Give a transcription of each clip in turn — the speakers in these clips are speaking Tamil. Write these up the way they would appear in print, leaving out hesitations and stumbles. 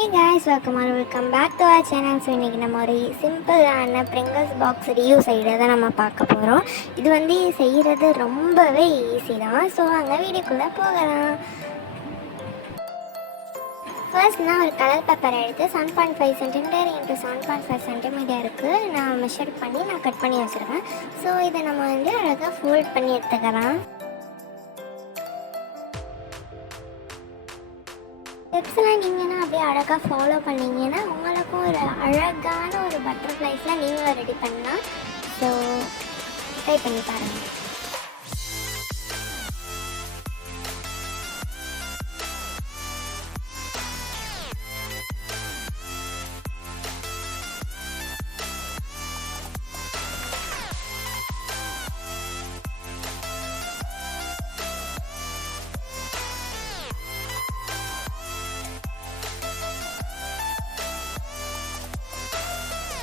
Hey guys, welcome back to our channel. So இன்றைக்கி நம்ம ஒரு சிம்பிளான ப்ரிங்கிள்ஸ் பாக்ஸ் ரிவ்யூ செய்கிறத நம்ம பார்க்க போகிறோம். இது வந்து செய்கிறது ரொம்பவே ஈஸி தான். ஸோ அங்கே வீடியோக்குள்ளே போகலாம். ஃபர்ஸ்ட் நான் ஒரு கலர் பேப்பர் எடுத்து 7.5 சென்டிமீட்டர் இன்ட்டு 7.5 சென்டிமீட்டருக்கு நான் மெஷர் பண்ணி நான் கட் பண்ணி வச்சுருக்கேன். ஸோ இதை நம்ம வந்து அழகாக ஃபோல்ட் பண்ணி எடுத்துக்கலாம். ஸ்டெப்ஸ்லாம் நீங்கன்னா அப்படியே அழகாக ஃபாலோ பண்ணிங்கன்னா உங்களுக்கும் ஒரு அழகான ஒரு பட்டர்ஃப்ளைஸ்லாம் நீங்களும் ரெடி பண்ணலாம். ஸோ ட்ரை பண்ணி பாருங்கள்.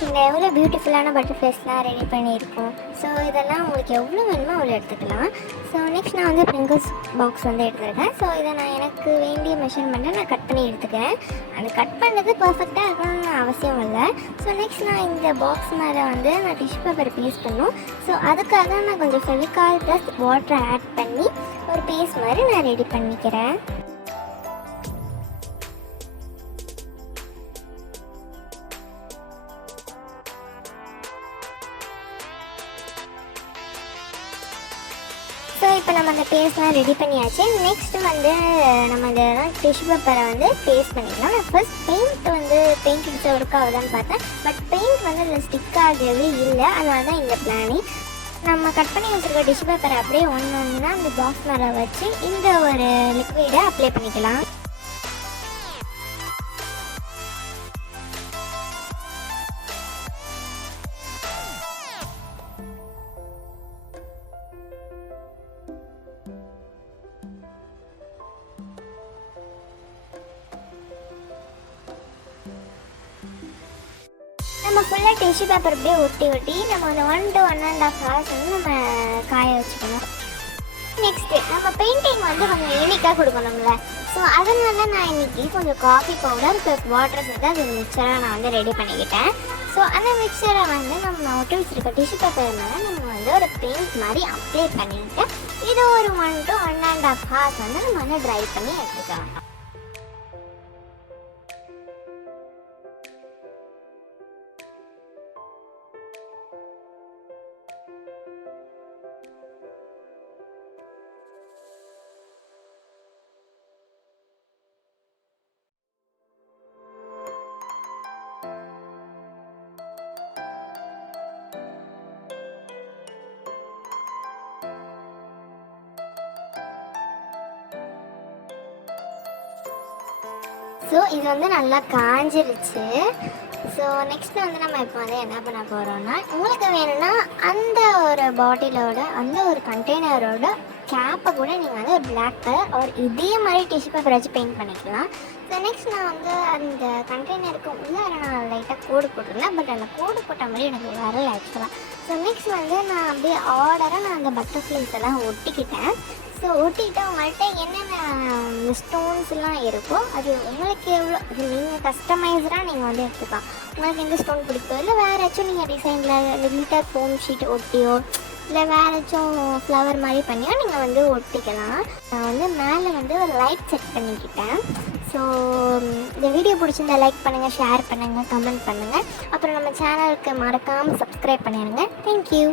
இந்த எவ்வளோ பியூட்டிஃபுல்லான பட்டர்ஃப்ளைஸ்லாம் ரெடி பண்ணியிருக்கோம். ஸோ இதெல்லாம் உங்களுக்கு எவ்வளோ வேணுமோ அவ்வளோ எடுத்துக்கலாம். ஸோ நெக்ஸ்ட் நான் வந்து ப்ரிங்கிள்ஸ் பாக்ஸ் வந்து எடுத்துருக்கேன். ஸோ இதை நான் எனக்கு வேண்டிய மெஷர்மெண்ட்டை நான் கட் பண்ணி எடுத்துக்கிறேன். அது கட் பண்ணது பர்ஃபெக்டாக இருக்கணும்னு அவசியம் இல்லை. ஸோ நெக்ஸ்ட் நான் இந்த பாக்ஸ் மேலே வந்து நான் டிஷ்யூ பேப்பர் பேஸ்ட் பண்ணும். ஸோ அதுக்காக நான் கொஞ்சம் ஃபெவிகால் ப்ளஸ் வாட்டரை ஆட் பண்ணி ஒரு பேஸ்ட் மாதிரி நான் ரெடி பண்ணிக்கிறேன். ஸோ இப்போ நம்ம அந்த பேஸ்ட்லாம் ரெடி பண்ணியாச்சு. நெக்ஸ்ட்டு வந்து நம்ம இந்த டிஷ்யூ பேப்பரை வந்து பேஸ்ட் பண்ணிக்கலாம். நான் ஃபர்ஸ்ட் பெயிண்ட் அடிச்சு ஒர்க் ஆகுதான்னு பார்த்தேன். பட் பெயிண்ட் வந்து அதில் ஸ்டிக் ஆகவே இல்லை. அதனால தான் இந்த பிளானிங். நம்ம கட் பண்ணி வச்சுருக்க டிஷ்யூ பேப்பரை அப்படியே ஒன்றா அந்த பாக்ஸ் மேலே வச்சு இந்த ஒரு லிக்விடை அப்ளை பண்ணிக்கலாம். நம்ம ஃபுல்லாக டிஷ்யூ பேப்பர் அப்படியே ஒட்டி நம்ம ஒரு 1 to 1.5 hours வந்து நம்ம காய வச்சுக்கணும். நெக்ஸ்ட்டு நம்ம பெயிண்டிங் வந்து கொஞ்சம் யூனிக்காக கொடுக்கணும்ல. ஸோ அதனால நான் இன்றைக்கி கொஞ்சம் காஃபி பவுடர் ப்ளஸ் வாட்டர் சேர்த்து அது மிக்சராக நான் வந்து ரெடி பண்ணிக்கிட்டேன். ஸோ அந்த மிக்சரை வந்து நம்ம ஒட்டி வச்சுருக்க டிஷ்யூ பேப்பர் மேலே நம்ம வந்து ஒரு பெயிண்ட் மாதிரி அப்ளை பண்ணிவிட்டு இது ஒரு 1 to 1.5 hours வந்து நம்ம வந்து ட்ரை பண்ணி எடுத்துக்கலாம். ஸோ இது வந்து நல்லா காஞ்சிருச்சு. ஸோ நெக்ஸ்ட்டு வந்து நம்ம இப்போ வந்து என்ன பண்ண போகிறோம்னா, உங்களுக்கு வேணும்னா அந்த ஒரு பாட்டிலோட அந்த ஒரு கண்டெய்னரோட கேப்பை கூட நீங்கள் வந்து ஒரு பிளாக் கலர் ஒரு இதே மாதிரி டிஷ்யூ பேப்பர் வச்சு பெயிண்ட் பண்ணிக்கலாம். ஸோ நெக்ஸ்ட் நான் வந்து அந்த கண்டெய்னருக்கு உள்ளார நான் லைட்டாக கோடு போட்டிருந்தேன். பட் அந்த கோடு போட்ட மாதிரி எனக்கு வரல ஆக்சுவலாக. ஸோ நெக்ஸ்ட் வந்து நான் அப்படியே ஆர்டராக நான் அந்த பட்டர்ஃப்ளைஸ் எல்லாம் ஒட்டிக்கிட்டேன். ஸோ ஒட்டிக்கிட்டு உங்கள்கிட்ட என்னென்ன ஸ்டோன்ஸ்லாம் இருக்கோ அது உங்களுக்கு எவ்வளோ இது நீங்கள் கஸ்டமைஸ்டாக நீங்கள் வந்து எடுத்துக்கலாம். உங்களுக்கு எந்த ஸ்டோன் பிடிக்கோ இல்லை வேறு ஏதாச்சும் நீங்கள் டிசைனில் இந்த கிளிட்டர் ஃபோம் ஷீட் ஒட்டியோ இல்லை வேறு ஏதாச்சும் ஃப்ளவர் மாதிரி பண்ணியோ நீங்கள் வந்து ஒட்டிக்கலாம். நான் வந்து மேலே வந்து ஒரு லைட் செட் பண்ணிக்கிட்டேன். ஸோ இந்த வீடியோ பிடிச்சிருந்தா லைக் பண்ணுங்கள், ஷேர் பண்ணுங்கள், கமெண்ட் பண்ணுங்கள். அப்புறம் நம்ம சேனலுக்கு மறக்காமல் சப்ஸ்கிரைப் பண்ணிடுங்க. தேங்க்யூ.